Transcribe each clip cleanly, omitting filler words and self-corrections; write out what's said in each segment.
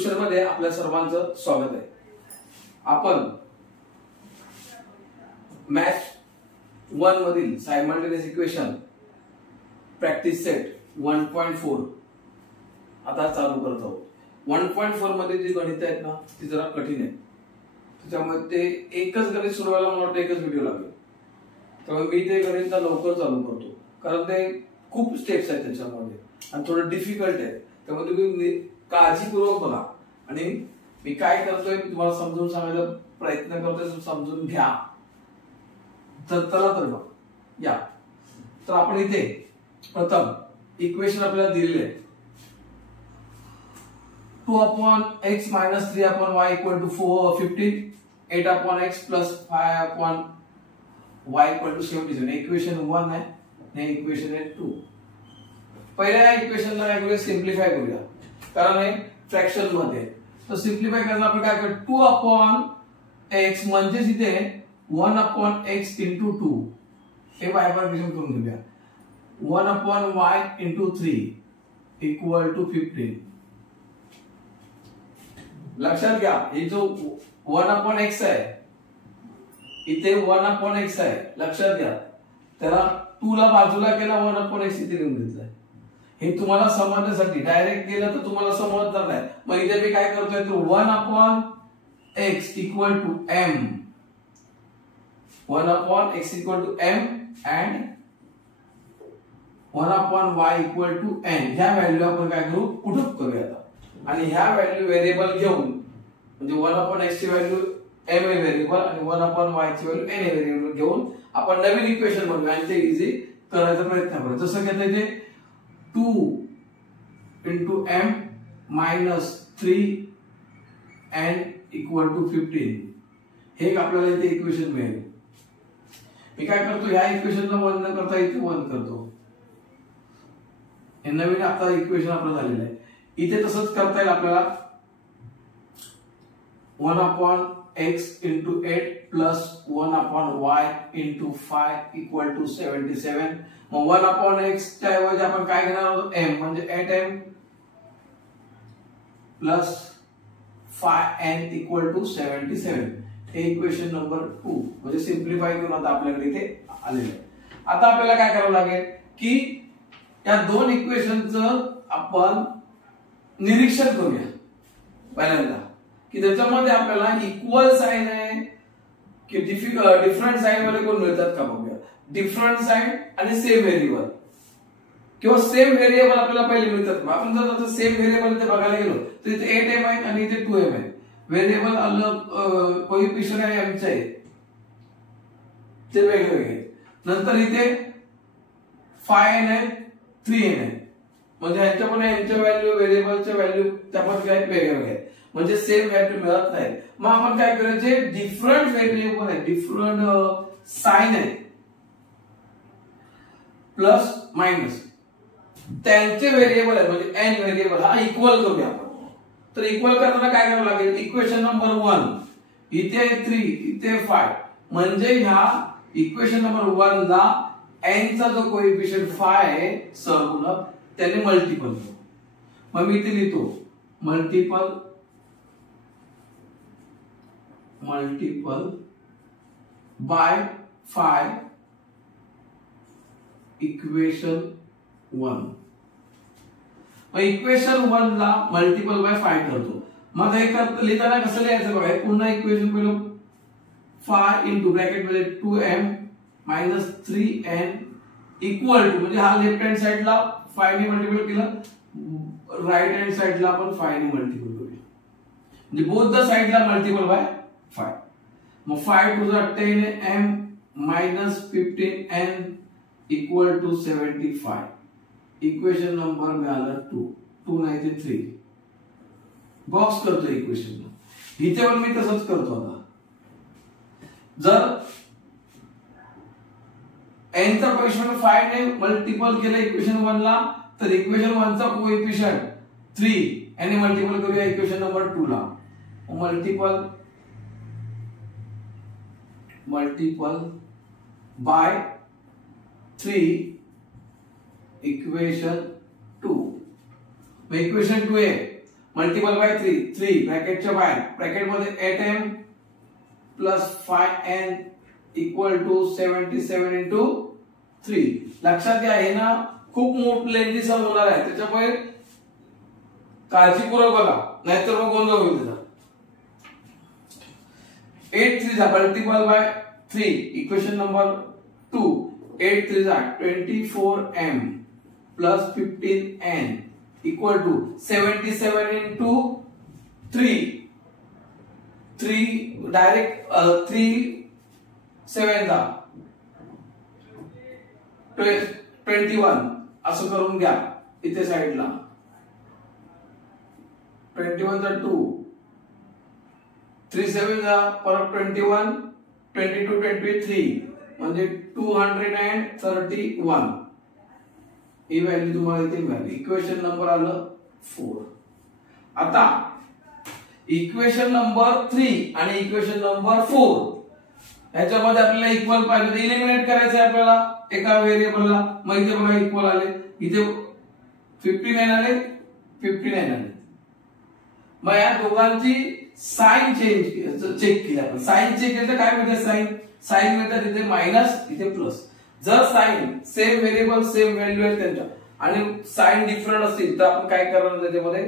Solution मध्ये आपल्या सर्वांचं स्वागत आहे। आपण मॅथ 1 मधील सायमल्टेनियस इक्वेशन प्रॅक्टिस सेट 1.4 आता चालू करत आहोत। 1.4 मध्ये जी गणित आहेत ना ती जरा कठीण आहेत, त्याच्यामुळे ते एकच गणित सोडवायला मला वाटतं एकच व्हिडिओ लागेल, त्यामुळे मी ते गणित लवकर चालू करतो, कारण ते खूप स्टेप्स आहेत त्याच्यामध्ये आणि थोडं डिफिकल्ट आहे, त्यामुळे तुम्ही काळजीपूर्वक बघा आणि मी काय करतोय तुम्हाला समजून सांगायचा प्रयत्न करतोय, समजून घ्या। तर चला तर बघ या, तर आपण इथे प्रथम इक्वेशन आपल्याला दिलेले आहे 2/x - 3/y = 15, 8/x + 5/y = 77। Equation 1 आहे आणि इक्वेशन आहे 2। पहिल्या इक्वेशनला काय करूया, सिम्प्लिफाय करूया, कारण हे फ्रॅक्शन मध्ये। तर सिम्प्लिफाय करताना आपण काय करू, 2/x म्हणजे इथे 1/x * 2 हे बाय पार्टिशन करून घेऊया। 1/y * 3 = 15। लक्षात घ्या, हे जो 1/x आहे इथे 1/x आहे, लक्षात घ्या, त्याला 2 ला बाजूला केला 1/x इथे लिहून घेतलाय। हे तुम्हाला समजण्यासाठी, डायरेक्ट केलं तर तुम्हाला समजणार नाही, मग इथे मी काय करतोय, तर 1/x = m, 1/x = m and 1/y = n ह्या व्हॅल्यू आपण काय करू, पुटअप करूया आता, आणि ह्या व्हॅल्यू व्हेरिएबल घेऊन, म्हणजे 1/x ची व्हॅल्यू m हे व्हेरिएबल आणि 1/y ची व्हॅल्यू n हे व्हेरिएबल घेऊन आपण नवीन इक्वेशन बनवूया आणि ते इझी करायचा प्रयत्न करूया। जसं की आता इथे 2 * m - 3n = 15 हे आपल्याला इथे इक्वेशन मिळेल। मी काय करतो, या इक्वेशनला 1 न करता इथे 1 करतो, हे नवीन आता इक्वेशन आपलं झालेलं आहे। इथे तसंच करता येईल आपल्याला, 1/x * 8 + 1/y * 5 = 77। मग 1/x च्या ऐवजी आपण काय घेणार आहोत, m, म्हणजे 8m + 5n = 77 हे इक्वेशन नंबर 2, म्हणजे सिम्प्लिफाय करून आता आपल्याकडे इथे आलेलं आहे। आता आपल्याला काय करावं लागेल की या दोन इक्वेशनचं आपण निरीक्षण करूया पहिल्यांदा, की त्याच्यामध्ये आपल्याला इक्वल साइन आहे की डिफरंट साइन वाले कोण मिळतात का बघूया। डिफरंट साइन आणि सेम व्हेरिएबल किंवा सेम व्हेरिएबल आपल्याला पहिले मिळतात का। आपण जर सेम व्हेरिएबल इथे बघायला गेलो तर इथे 8m आहे आणि इथे 2m आहे, व्हेरिएबल अलग, कोएफिशिएंट आहे m चे ते वेगवेगळे, नंतर इथे 5n आहे 3n आहे, म्हणजे ह्याच्या पण यांच्या व्हॅल्यू व्हेरिएबलच्या व्हॅल्यू त्या पण काय वेगवेगळे आहेत, म्हणजे सेम व्हॅल्यू मिळत नाही। मग आपण काय करायचे, डिफरंट व्हेरिएबल आहे, डिफरंट साइन आहे प्लस मायनस, त्यांचे व्हेरिएबल आहे म्हणजे n व्हेरिएबल हा इक्वल करूया आपण। तर इक्वल करताना काय करावं लागेल, इक्वेशन नंबर 1 इथे 3 इथे 5, म्हणजे ह्या इक्वेशन नंबर 1 ला n चा जो कोएफिशिएंट 5 आहे सहगुणक त्याने मल्टिपल करू। मग मी इथे लिहितो मल्टिपल बाय 5 इक्वेशन 1। मग इक्वेशन 1 ला मल्टिपल बाय 5 करतो। मग हे लिहिताना कसं लिहायचं बघा, पुन्हा इक्वेशन पहिलं 5 * ब्रॅकेट मध्ये 2m - 3n इक्वल टू, म्हणजे हा लेफ्ट हँड साइडला 5 ने मल्टिपल केलं, राइट हँड साइडला आपण 5 ने मल्टिपल करूया, म्हणजे बोथ द साइडला मल्टिपल बाय 5। मग 5 * 2 = 10m - 15n = 75। इक्वेशन नंबर मिळाला 2 नाही ते 3, बॉक्स करतो इक्वेशन। इथे पण मी तसंच करतो। आता जर n चा कोएफिशिएंट 5 ने मल्टिपल केलं इक्वेशन 1 ला, तर इक्वेशन 1 चा कोएफिशिएंट 3 याने मल्टिपल करूया इक्वेशन नंबर 2 ला, मल्टिपल बाय 3 इक्वेशन 2। इक्वेशन 2 आहे मल्टिपल बाय 3 ब्रॅकेटच्या बाहेर ब्रॅकेटमध्ये 8m plus 5n equal to 77 into 3. लक्षात घ्या हे ना खूप मोठं लेंथी सम होणार आहे, त्याच्यामुळे काळजीपूर्वक बघा, नाहीतर मग गोंधळ होईल त्याचा. 8 3 जा मल्टिपल बाय 3 इक्वेशन नंबर 2. 8 3 जा 24m plus 15n equal to 77 into 3 direct 3 7 जा 21 असं करून घ्या इथे साइडला. 21 जा 2 3 7 जा परत 21 22 23 म्हणजे 231. ही व्हॅल्यू तुम्हाला इथे मिळाली. इक्वेशन नंबर आलं 4. आता इक्वेशन नंबर 3 आणि इक्वेशन नंबर 4 याच्यामध्ये आपल्याला इक्वल पाहिजे, तर इलिमिनेट करायचं आहे आपल्याला एका व्हेरिएबलला. मग इथे बघा इक्वल आले, इथे 59 आले 59 आले. मग या दोघांची साइन चेक केली आपण. साइन चेक केलं तर काय मिळते, साइन मिळतात इथे मायनस इथे प्लस. जर sign same variable same value आहे त्यांच्या आणि साइन डिफरंट असतील तर आपण काय करणार त्याच्यामध्ये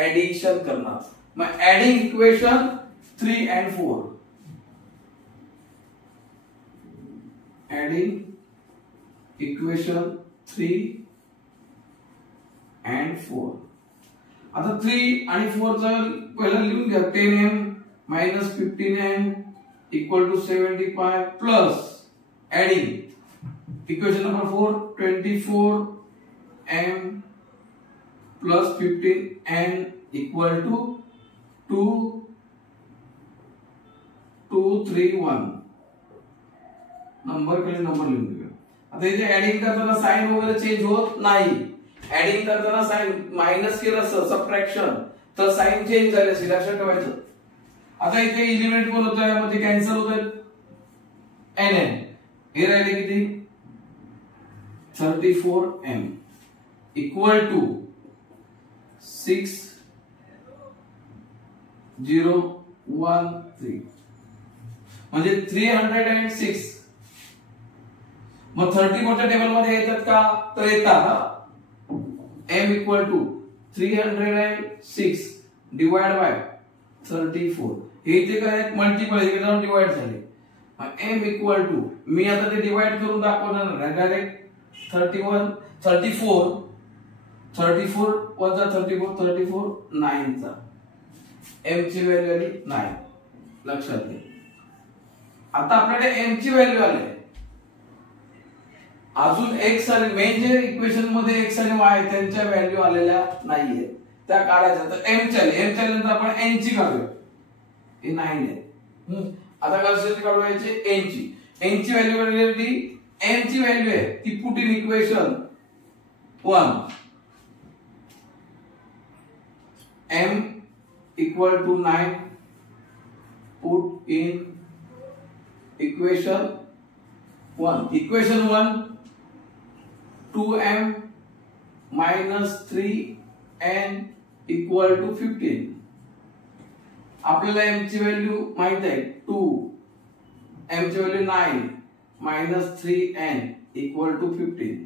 ऍडिशन करणार. मग adding equation 3 and 4. Adding equation 3 and 4. आता 3 आणि 4 चा पहिला लिहून घ्या. 10m minus 15n equal to 75 plus adding equation number 4 24m plus 15n equal to 231. Number केले नंबर लिहून घेऊया. आता इथे ऍडिंग करताना साइन वगैरे चेंज होत नाही. ऍडिंग करताना साइन मायनस केलं सबट्रॅक्शन तर साइन चेंज झाली असेल, लक्षात ठेवायचं. आता इथे एलिमेंट कोण होतं यामध्ये कॅन्सल होत आहेत nn. हे राहिले किती 34m इक्वल टू 6013 म्हणजे 306. मग 30 मोठ्या टेबल मध्ये येतात का, तर येतात. m equal to 306 divide by 34. हे इथे काय मल्टिपल इकडे जाऊन डिवाइड झाले. m इक्वल टू मी आता ते डिवाइड करून दाखवणार नाही, डायरेक्ट 34 वजा 34 9 चा m ची व्हॅल्यू आली 9. लक्षात घ्या. आता आपल्याकडे m ची व्हॅल्यू आली. अजून x आणि मेन जे इक्वेशन मध्ये x आणि y त्यांच्या व्हॅल्यू आलेल्या नाहीये, त्या काढायच्या. तर m च्या नंतर आपण n ची काढूया. हे 9 आहे. आता कशाची काढवायची n ची. n ची व्हॅल्यू काढली, m ची व्हॅल्यू आहे ती put in equation 1. m equal to 9 put in equation 1. Equation 1 2m minus 3n equal to 15. आपल्याला m ची व्हॅल्यू माहित आहे 2, m ची value 9 minus 3n equal to 15.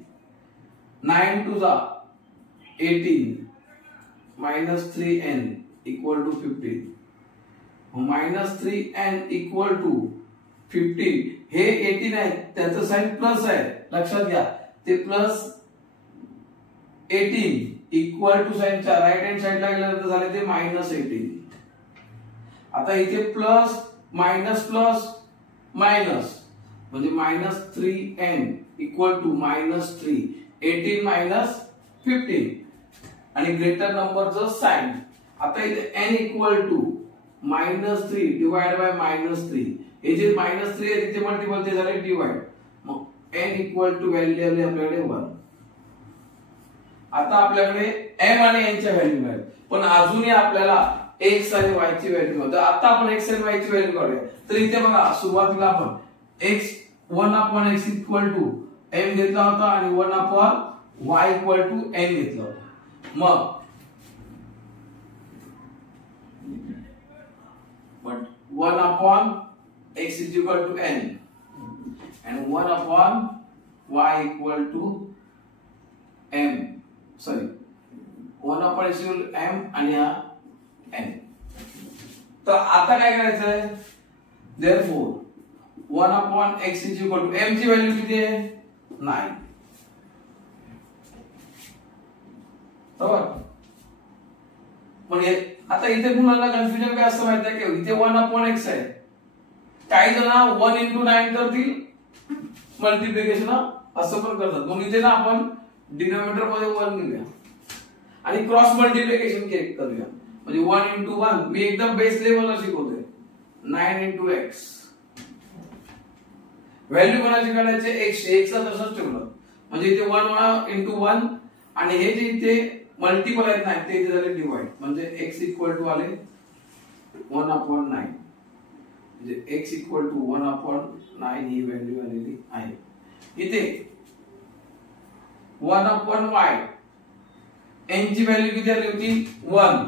9 to the 18 minus 3n equal to 15. minus 3n equal to 15. हे 18 आहे, त्याचं sign plus आहे, लक्षात घ्या. ते प्लस 18 इक्वल टू साइनच्या राइट हँड साइडला गेल्यानंतर झाले ते मायनस 18. आता इथे प्लस मायनस मायनस म्हणजे minus 3n equal to minus 3. 18 minus 15 आणि ग्रेटर नंबरचं साइन. आता इथे n equal to minus 3 divide by minus 3. हे जे मायनस 3 आहे तिथे मल्टिपल ते झाले डिवाइड. मग n इक्वल टू व्हॅल्यू आली आपल्याकडे 1. आता आपल्याकडे m आणि n च्या व्हॅल्यू मिळाल्या, पण अजूनही आपल्याला x आणि y ची व्हॅल्यू मिळते. आता आपण x आणि y ची व्हॅल्यू काढूया. तर इथे बघा सुरुवातीला आपण x 1/x equal to m घेतला होता आणि 1/y इक्वल टू n घेतला होता. मग 1 upon x is equal to n and 1 upon y equal to m. Sorry, 1 upon x equal to m आणि हा n. तर आता काय करायचं आहे? Therefore 1 upon x is equal to m ची व्हॅल्यू किती आहे? 9. बरोबर. म्हणजे आता इथे मुलांना कन्फ्युजन काय असतं माहिती आहे की इथे 1 upon x आहे. काही जण 1 into 9 करतील मल्टिप्लिकेशन असं पण करतात. म्हणून इथे ना आपण डिनोमिनेटर मध्ये 1 घेऊया आणि क्रॉस मल्टिप्लिकेशन करूया. म्हणजे 1 into 1 मी एकदम बेस लेवलला शिकवतोय. 9 into x व्हॅल्यू कोणाची काढायची? x चा तसंच ठेवलं. म्हणजे इथे 1 into 1 आणि हे जे इथे मल्टिपल आहेत ना ते इथे झाले डिवाइड. म्हणजे x इक्वल टू आले 1 upon 9. म्हणजे x इक्वल टू 1 upon 9 ही व्हॅल्यू आलेली आहे. इथे 1 upon y n ची व्हॅल्यू किती आली होती? 1.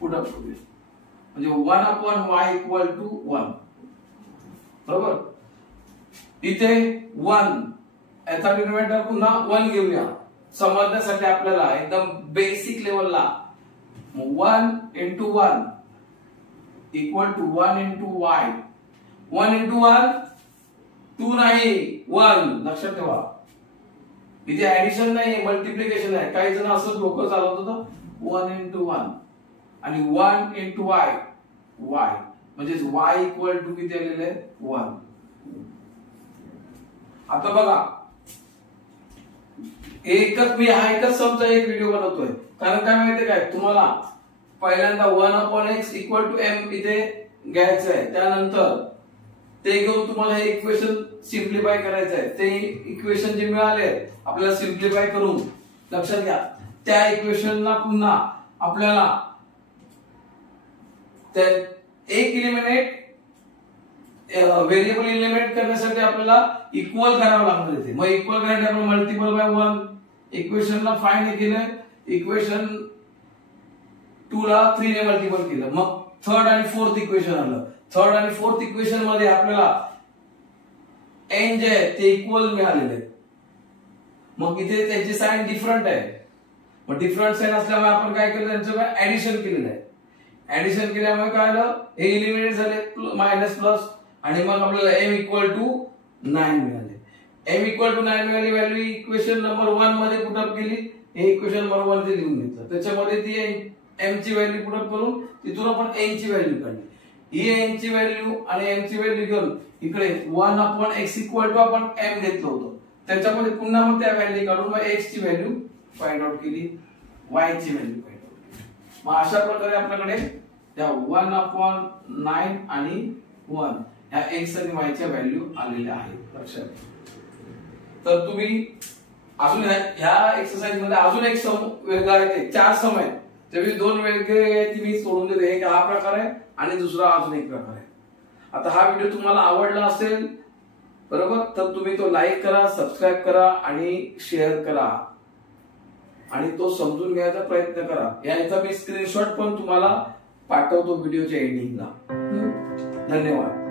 पुट अप करूया. म्हणजे 1 upon y इक्वल टू 1. बरोबर. इथे 1 याचा डिनोमिनेटर पुन्हा 1 घेऊया समजण्यासाठी आपल्याला एकदम बेसिक लेवलला. 1 into 1 equal to 1 into y. 1 into 1 2 नाही 1. लक्षात ठेवा इथे ऍडिशन नाही मल्टिप्लिकेशन आहे. काही जण असं डोकं चालवतात 1 into 1 आणि 1 into y y म्हणजे y इक्वल टू किती आलेले आहे? 1. आता बघा मी एकच समचा एक व्हिडिओ बनवतोय. कारण काय माहितीये काय तुम्हाला पहिल्यांदा 1 upon x equal to m इथे घ्यायचं आहे. त्यानंतर ते घेऊन तुम्हाला हे इक्वेशन सिम्प्लिफाय करायचं आहे. ते इक्वेशन जे मिळाले आपल्याला सिम्प्लिफाय करून लक्षात घ्या त्या इक्वेशनला पुन्हा आपल्याला एक इलिमिनेट व्हेरिएबल इलिमिनेट करण्यासाठी आपल्याला इक्वल करावं लागणार इथे. मग इक्वल करायला आपण मल्टिपल बाय 1 इक्वेशनला 5 ने केलं. इक्वेशन 2 ला 3 ने मल्टिपल केलं. मग थर्ड आणि फोर्थ इक्वेशन आलं. थर्ड आणि फोर्थ इक्वेशन मध्ये आपल्याला n जे आहे ते इक्वल मिळालेले. मग इथे त्याची साइन डिफरंट आहे. मग डिफरंट साइन असल्यामुळे आपण काय केलं त्यांचं ऍडिशन केलेलं आहे. ऍडिशन केल्यामुळे काय आलं हे इलिमिनेट झाले मायनस प्लस आणि मग आपल्याला m इक्वल टू 9 मिळाले. m इक्वल टू 9 मिळाली व्हॅल्यू इक्वेशन नंबर 1 मध्ये पुट अप केली. हे इक्वेशन नंबर 1 मध्ये लिहून घेतलं. त्याच्यामध्ये ती m ची व्हॅल्यू पुट अप करून तिथून आपण n ची व्हॅल्यू काढली. ही n ची व्हॅल्यू आणि m ची व्हॅल्यू घेऊन इकडे 1 upon x इक्वल टू आपण m घेतलं होतं. त्याच्यामध्ये पुन्हा मग त्या व्हॅल्यू काढून मग x ची व्हॅल्यू फाइंड आउट केली. y ची व्हॅल्यू फाइंड आउट केली. मग अशा प्रकारे आपल्याकडे त्या 1 upon 9 आणि 1 ह्या x आणि y च्या व्हॅल्यू आलेल्या आहेत. लक्षात. तर तुम्ही अजून ह्या एक्सरसाइज मध्ये अजून एक सम वेगळा आहे. 4 सम आहेत. त्यावेळी 2 वेगळे मी सोडून देतो. एक हा प्रकार आहे आणि दुसरा अजून एक प्रकार आहे. आता हा व्हिडिओ तुम्हाला आवडला असेल बरोबर तर तुम्ही तो लाईक करा, सबस्क्राइब करा आणि शेअर करा आणि तो समजून घ्यायचा प्रयत्न करा. याचा मी स्क्रीनशॉट पण तुम्हाला पाठवतो व्हिडिओच्या एंडिंगला. धन्यवाद.